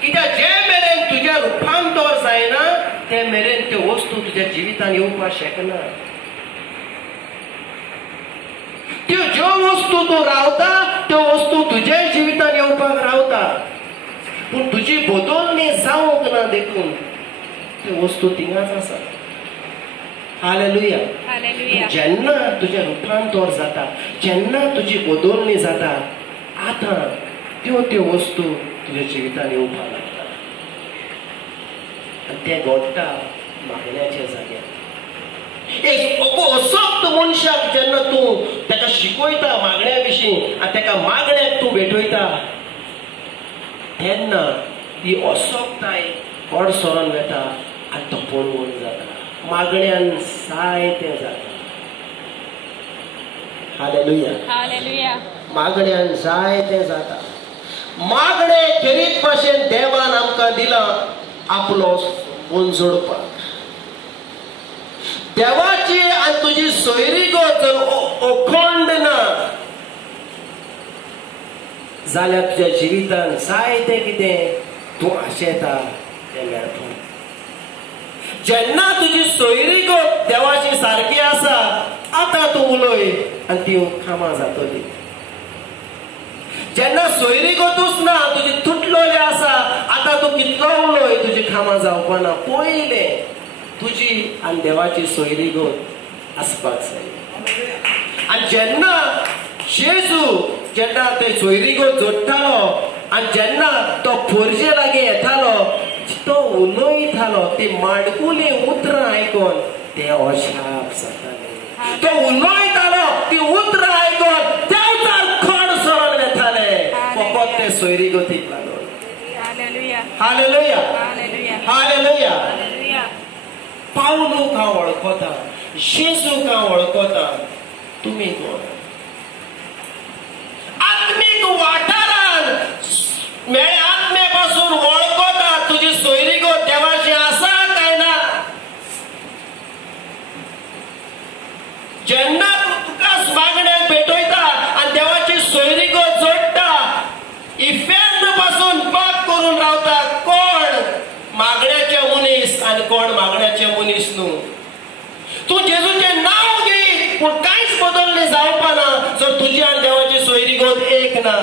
कित्याक जे मेरेन तुज्या रुपांतर जायना ते मेरेन त्यो वस्तू तुज्या जिवितान येवपाक शकना. त्यो ज्यो वस्तू तूं रावता त्यो वस्तू तुज्या जिवितान येवपाक रावता, पूण तुजी बदलणी जावंक ना देखून त्यो वस्तू थिंगाच आसा. हालेलुया. जेन्ना तुजें रुपांतर जाता, जेन्ना तुजी बदलणी जाता, आतां त्यो वस्तू तुज्या जिवितान येवपाक लागता आनी ते घडटा मागण्याच्या जाग्यार. एक असोक्त मनशाक जेन्ना तूं ताका शिकयता मागण्या विशीं आनी ताका मागण्याक तूं भेटयता, तेन्ना ती असोक्ताय कोड सोरोन वेता आनी तो पळवून जाता. मागण्यान जायतें जाता. हालेलुया. मागण्यान जायतें जाता. मागणे खेरीत भाशेन देवान आमकां दिला आपलो फोन जोडपाक. देवाची आनी तुजी सोयरीगो जर अखंड ना जाल्यार तुज्या जिवितान जायतें कितें तूं आशेता तें मेळटा. जेन्ना तुजी सोयरीगो देवाची सारकी आसा, आतां तूं उलय आनी ती कामां जातली. जेन्ना सोयरीगोतूच ना, तुजी तुटलोली आसा, आतां तूं कितलो उलय तुजी कामां जावपाना. पयलें तुजी आनी देवाची सोयरीगोत आसपाक जाय. आनी जेन्ना जेजू जेन्ना ते सोयरीगोत जोडटालो आनी जेन्ना तो फोर्जे लागीं येतालो, तो उलयतालो, ती माडकुली उतरां आयकोन ते अशाप जाताले. तो उलयतालो, ती उतरां आयकोन देंवचार खड सोरोन वेताले. फकत ते सोयरीगोतीक लागून. हालेलुया. पावलूक हांव वळखता, जेजूक हांव वळखता. तुमी कोण? आत्मीक वाठारान मेळ्या आत्मे पासून वळखता तुजी सोयरीगो देवाची आसा काय ना. जेन्ना तुकाच मागण्याक भेटयता आनी देवाची सोयरीगो जोडटा, इफेक्ट पासून पाक करून रावता कोण मागण्याचे मनीस आनी कोण मागण्याचे मनीस न्हू. तूं जेजूचें नांव घे, पूण कांयच बदलणे जावपाना जर तुजी आनी देवाची सोयरीगोत एक ना.